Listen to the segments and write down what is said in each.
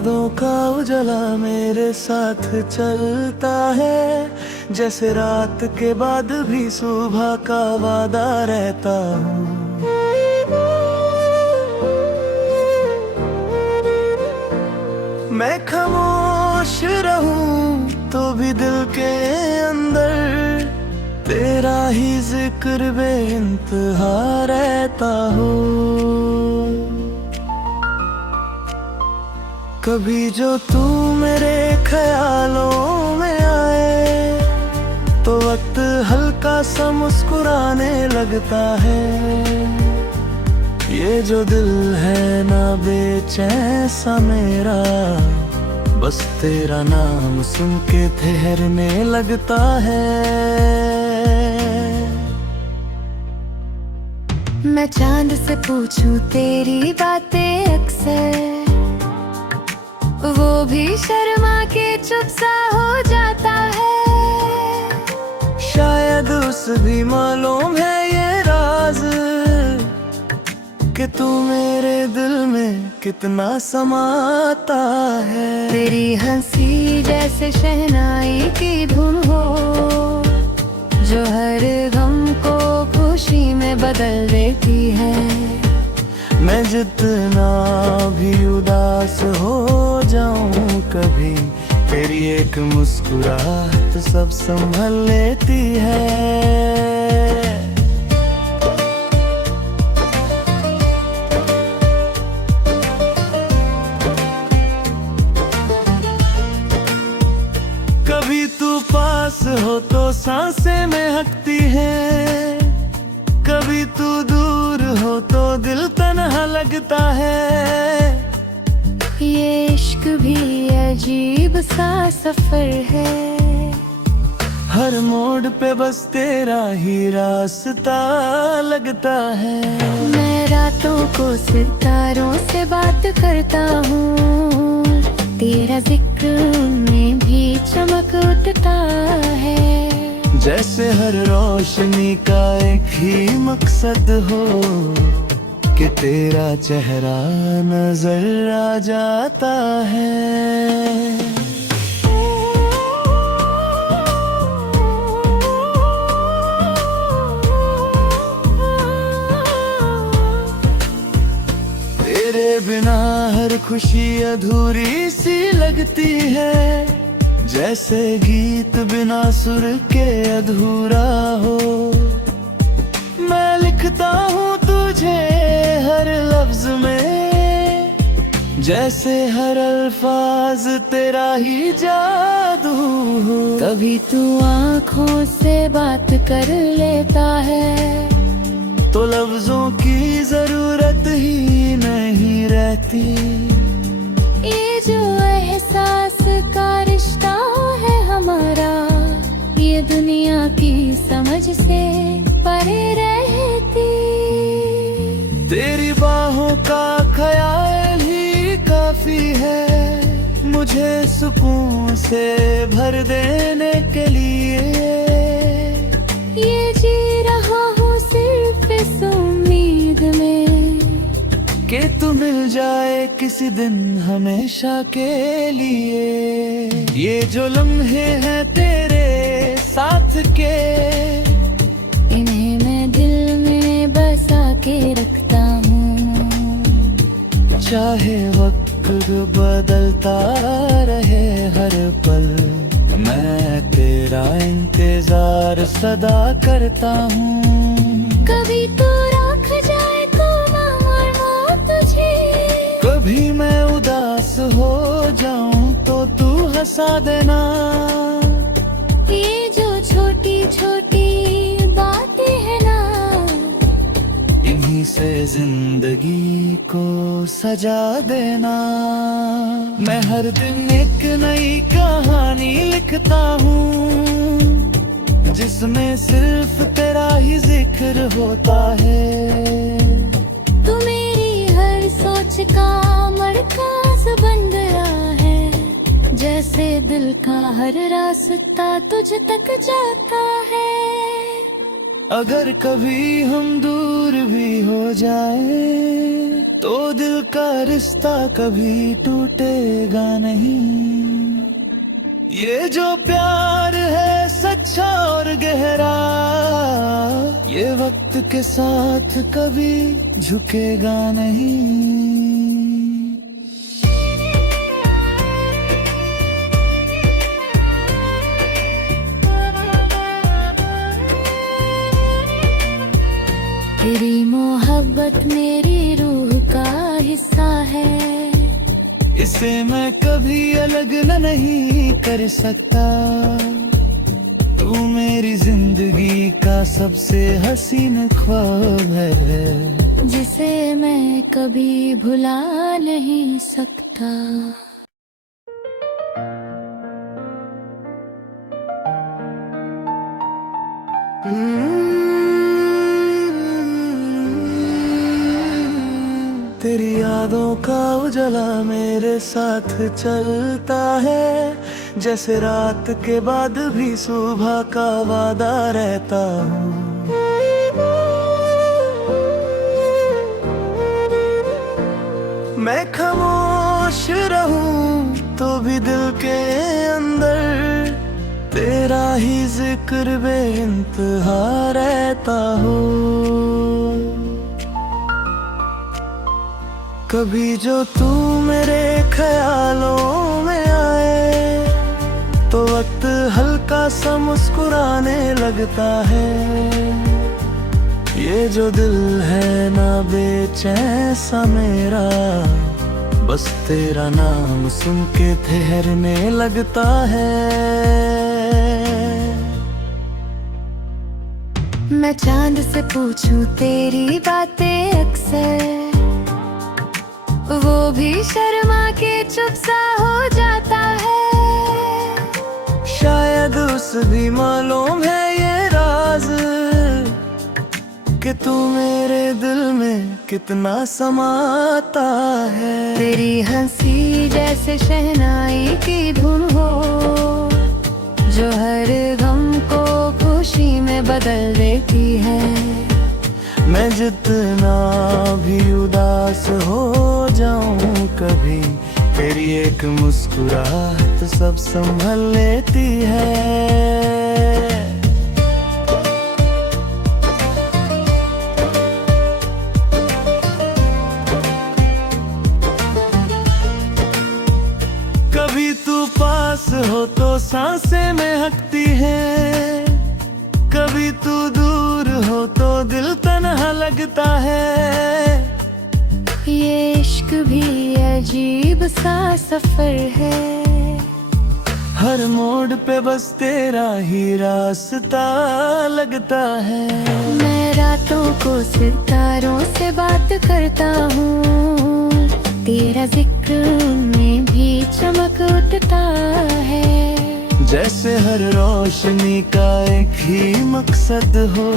यादों का उजला मेरे साथ चलता है, जैसे रात के बाद भी सुबह का वादा रहता हूँ। मैं खामोश रहूं तो भी दिल के अंदर तेरा ही जिक्र बेइंतहा रहता हो। कभी जो तू मेरे ख्यालों में आए तो वक्त हल्का सा मुस्कुराने लगता है। ये जो दिल है ना बेचैन सा मेरा, बस तेरा नाम सुन के ठहरने लगता है। मैं चांद से पूछूं तेरी बातें अक्सर, वो भी शर्मा के चुप सा हो जाता है। शायद उस भी मालूम है ये राज कि तू मेरे दिल में कितना समाता है। तेरी हंसी जैसे शहनाई की धुन हो, जो हर गम को खुशी में बदल देती है। मैं जितना भी उदास हो जाऊं कभी, तेरी एक मुस्कुराहट सब संभल लेती है। कभी तू पास हो तो सांसें महकती हैं, कभी तू दूर हो तो दिल तन्हा लगता है। ये इश्क भी अजीब सा सफर है, हर मोड़ पे बस तेरा ही रास्ता लगता है। मैं रातों को सितारों से बात करता हूँ, तेरा जिक्र उनमें भी चमक उठता है। जैसे हर रोशनी का एक ही मकसद हो कि तेरा चेहरा नजर आ जाता है। तेरे बिना हर खुशी अधूरी सी लगती है, जैसे गीत बिना सुर के अधूरा हो। मैं लिखता हूँ तुझे हर लफ्ज में, जैसे हर अल्फाज तेरा ही जादू हो। कभी तू आँखों से बात कर लेता है, तो लफ्जों की जरूरत ही नहीं रहती। ये जो एहसास का रिश्ता है हमारा, ये दुनिया की समझ से परे रहती। तेरी बाहों का ख्याल ही काफी है मुझे सुकून से भर देने के लिए। ये जी रहा हूँ सिर्फ इस उम्मीद में कि तू मिल जाए किसी दिन हमेशा के लिए। ये जो लम्हे हैं तेरे साथ के, इन्हें मैं दिल में बसा के रखता हूँ। चाहे वक्त बदलता रहे हर पल, मैं तेरा इंतजार सदा करता हूँ। कभी तो रख जाए तो मार तुझे, कभी मैं उदास हो जाऊं तो तू हंसा देना। ये जो छोटी छोटी बातें हैं ना, इन्हीं से जिंदगी को सजा देना। मैं हर दिन एक नई कहानी लिखता हूँ, जिसमें सिर्फ तेरा ही जिक्र होता है। तू मेरी हर सोच का मरकज बन गया है, जैसे दिल का हर रास्ता तुझ तक जाता है। अगर कभी हम दूर भी हो जाए तो दिल का रिश्ता कभी टूटेगा नहीं। ये जो प्यार है सच्चा और गहरा, ये वक्त के साथ कभी झुकेगा नहीं। तेरी मोहब्बत मेरी रूह का हिस्सा है, इसे मैं कभी अलग नहीं कर सकता। तू मेरी जिंदगी का सबसे हसीन ख्वाब है, जिसे मैं कभी भुला नहीं सकता। तेरी यादों का उजाला मेरे साथ चलता है, जैसे रात के बाद भी सुबह का वादा रहता हूँ। मैं खामोश रहूं तो भी दिल के अंदर तेरा ही जिक्र बेइंतहा रहता हो। कभी जो तू मेरे ख्यालों में आए तो वक्त हल्का सा मुस्कुराने लगता है। ये जो दिल है ना बेचैन सा मेरा, बस तेरा नाम सुन के ठहरने लगता है। मैं चांद से पूछूं तेरी बातें अक्सर, वो भी शर्मा के चुप सा हो जाता है। शायद उस भी मालूम है ये राज कि तू मेरे दिल में कितना समाता है। तेरी हंसी जैसे शहनाई की धुन हो, जो हर गम को खुशी में बदल देती है। मैं जितना भी उदास हो जाऊं कभी, तेरी एक मुस्कुराहट सब संभल लेती है। कभी तू पास हो तो सांसें महकती है, कभी तू दूर हो तो दिल तन्हा लगता है। ये इश्क भी अजीब सा सफर है, हर मोड़ पे बस तेरा ही रास्ता लगता है। मैं रातों को सितारों से बात करता हूँ, तेरा जिक्र उनमें भी चमक उठता है। जैसे हर रोशनी का एक ही मकसद हो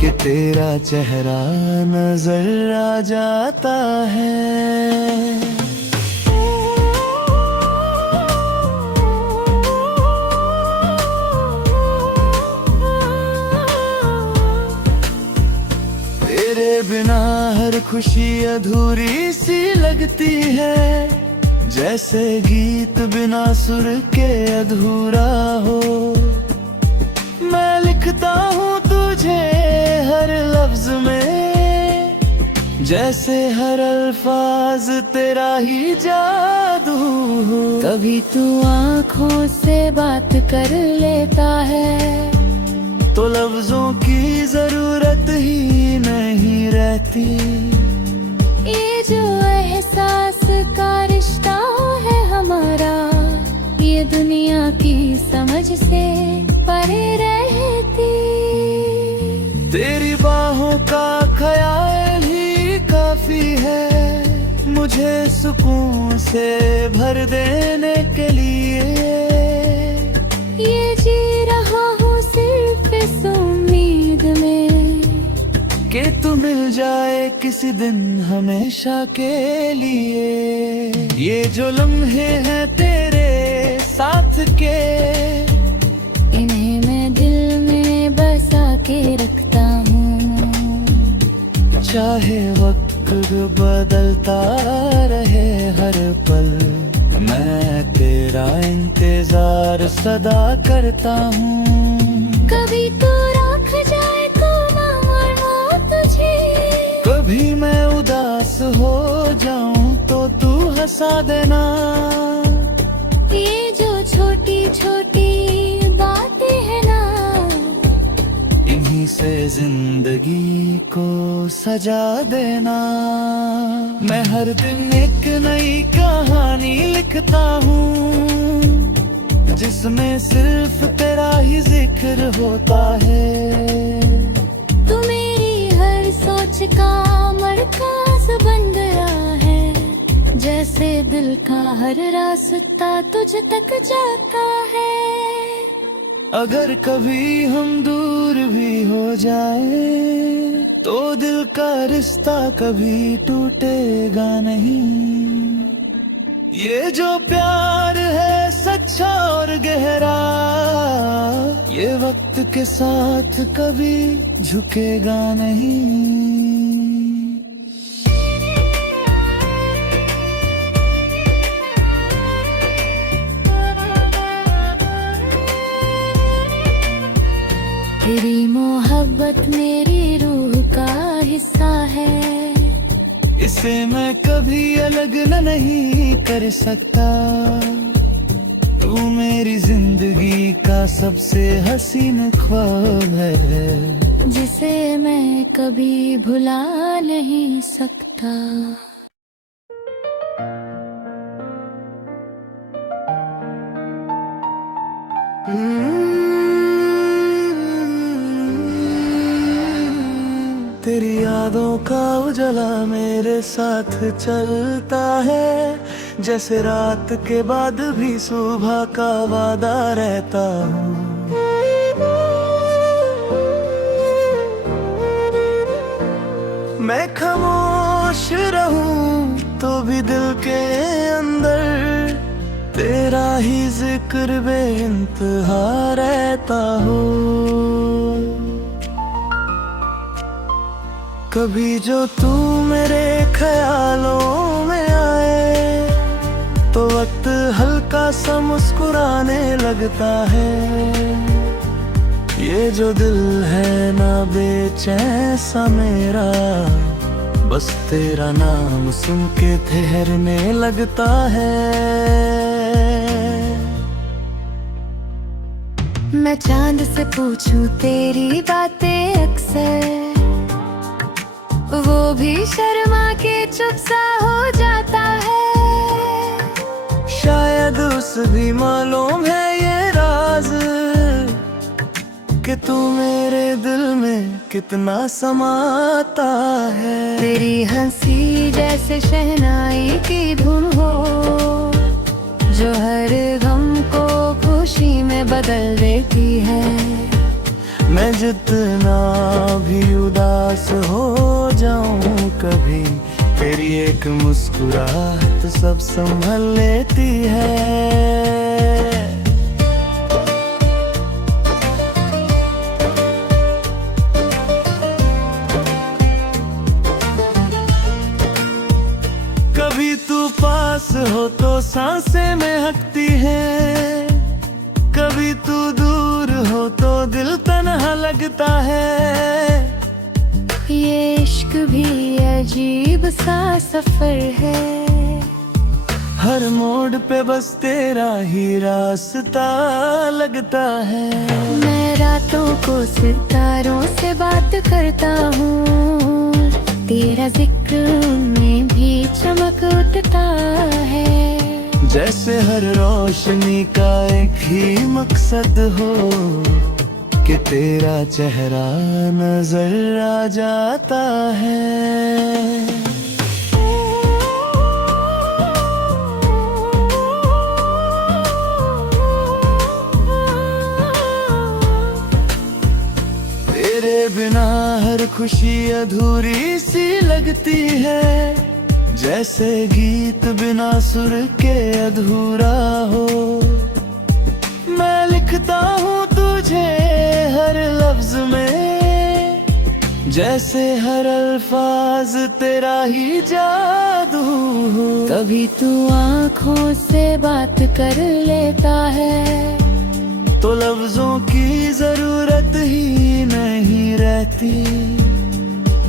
कि तेरा चेहरा नजर आ जाता है। तेरे बिना हर खुशी अधूरी सी लगती है, जैसे गीत बिना सुर के अधूरा हो। मैं लिखता हूँ तुझे हर लफ्ज में, जैसे हर अल्फाज तेरा ही जादू हो। कभी तू आँखों से बात कर लेता है, तो लफ्जों की जरूरत ही नहीं रहती। ये जो एहसास का रिश्ता है हमारा, ये दुनिया की समझ से परे रहती। तेरी बाहों का ख्याल ही काफी है मुझे सुकून से भर देने के लिए। ये जी रहा हूँ सिर्फ इस उम्मीद में कि तू मिल जाए किसी दिन हमेशा के लिए। ये जो लम्हे हैं तेरे साथ के, इन्हें मैं दिल में बसा के चाहे वक्त बदलता रहे हर पल, मैं तेरा इंतजार सदा करता हूँ। कभी तो राख जाए तो मारना तुझे, कभी मैं उदास हो जाऊं तो तू हंसा देना। ये जो छोटी छोटी बातें है ना, इन्हीं से जिंदगी को सजा देना। मैं हर दिन एक नई कहानी लिखता हूँ, जिसमें सिर्फ तेरा ही जिक्र होता है। तू मेरी हर सोच का मरकज बन गया है, जैसे दिल का हर रास्ता तुझ तक जाता है। अगर कभी हम दूर भी हो जाए तो दिल का रिश्ता कभी टूटेगा नहीं। ये जो प्यार है सच्चा और गहरा, ये वक्त के साथ कभी झुकेगा नहीं। तेरी मोहब्बत मेरी रूह का हिस्सा है, इसे मैं कभी अलग नहीं कर सकता। तू मेरी जिंदगी का सबसे हसीन ख्वाब है, जिसे मैं कभी भुला नहीं सकता। तेरी यादों का उजाला मेरे साथ चलता है, जैसे रात के बाद भी सुबह का वादा रहता हूँ। मैं खामोश रहूं तो भी दिल के अंदर तेरा ही जिक्र बेइंतहा रहता हो। कभी जो तू मेरे ख्यालों में आए तो वक्त हल्का सा मुस्कुराने लगता है। ये जो दिल है ना बेचैन सा मेरा, बस तेरा नाम सुन के ठहरने लगता है। मैं चांद से पूछूं तेरी बातें अक्सर, वो भी शर्मा के चुप सा हो जाता है। शायद उस भी मालूम है ये राज, कि तू मेरे दिल में कितना समाता है। तेरी हंसी जैसे शहनाई की धुन हो, जो हर गम को खुशी में बदल देती है। मैं जितना भी उदास हो जाऊं कभी, तेरी एक मुस्कुराहट सब संभल लेती है। कभी तू पास हो तो सांसें महकती हैं, कभी तू दूर हो तो दिल तन्हा लगता है। ये इश्क भी अजीब सा सफर है, हर मोड़ पे बस तेरा ही रास्ता लगता है। मैं रातों को सितारों से बात करता हूँ, तेरा जिक्र उनमें भी चमक उठता है। जैसे हर रोशनी का एक ही मकसद हो, कि तेरा चेहरा नजर आ जाता है। तेरे बिना हर खुशी अधूरी सी लगती है, जैसे गीत बिना सुर के अधूरा हो। मैं लिखता हूँ तुझे हर लफ्ज में, जैसे हर अल्फाज तेरा ही जादू हो। कभी तू आँखों से बात कर लेता है, तो लफ्जों की जरूरत ही नहीं रहती।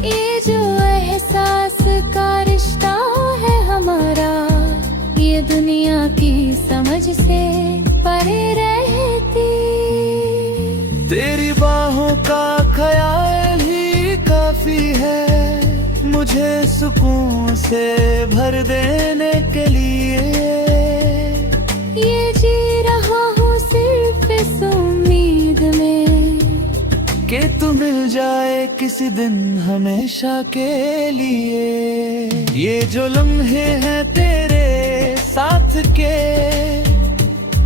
ये जो एहसास का रिश्ता है हमारा, ये दुनिया की समझ से परे रहती। तेरी बाहों का ख्याल ही काफी है मुझे सुकून से भर देने के लिए। ये जी रहा हूँ सिर्फ इस उम्मीद में कि तू मिल जाए किसी दिन हमेशा के लिए। ये जो लम्हे हैं तेरे साथ के,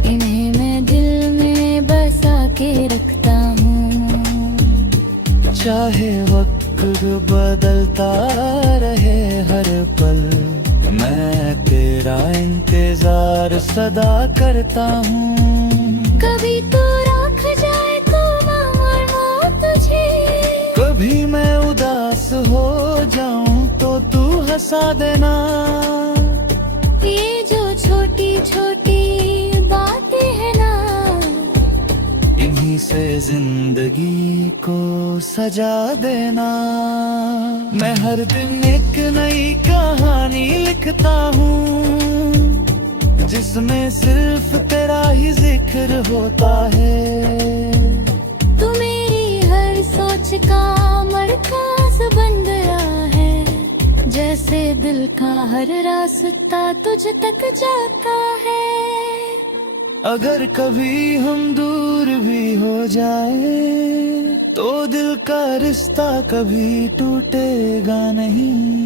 इन्हें मैं दिल में बसा के रखता हूँ। चाहे वक्त बदलता रहे हर पल, मैं तेरा इंतजार सदा करता हूँ। कभी तो रख जाए तो मारना तुझे, कभी मैं उदास हो जाऊं तो तू हंसा देना। ये जो छोटी छोटी बातें हैं ना, इन्हीं से जिंदगी को सजा देना। मैं हर दिन एक नई कहानी लिखता हूँ, जिसमें सिर्फ तेरा ही जिक्र होता है। तू मेरी हर सोच का मरकज बन गया है, जैसे दिल का हर रास्ता तुझ तक जाता है। अगर कभी हम दूर भी हो जाए, तो दिल का रिश्ता कभी टूटेगा नहीं।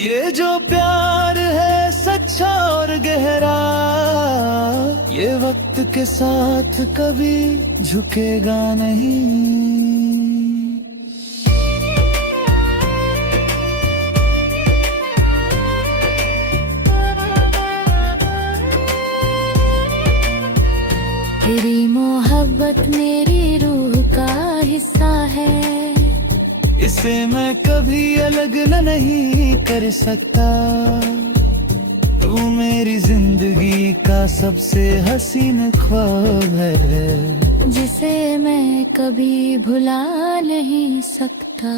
ये जो प्यार है सच्चा और गहरा, ये वक्त के साथ कभी झुकेगा नहीं। तेरी मोहब्बत मेरी रूह का हिस्सा है, इसे मैं कभी अलग नहीं कर सकता। तू मेरी जिंदगी का सबसे हसीन ख्वाब है, जिसे मैं कभी भुला नहीं सकता।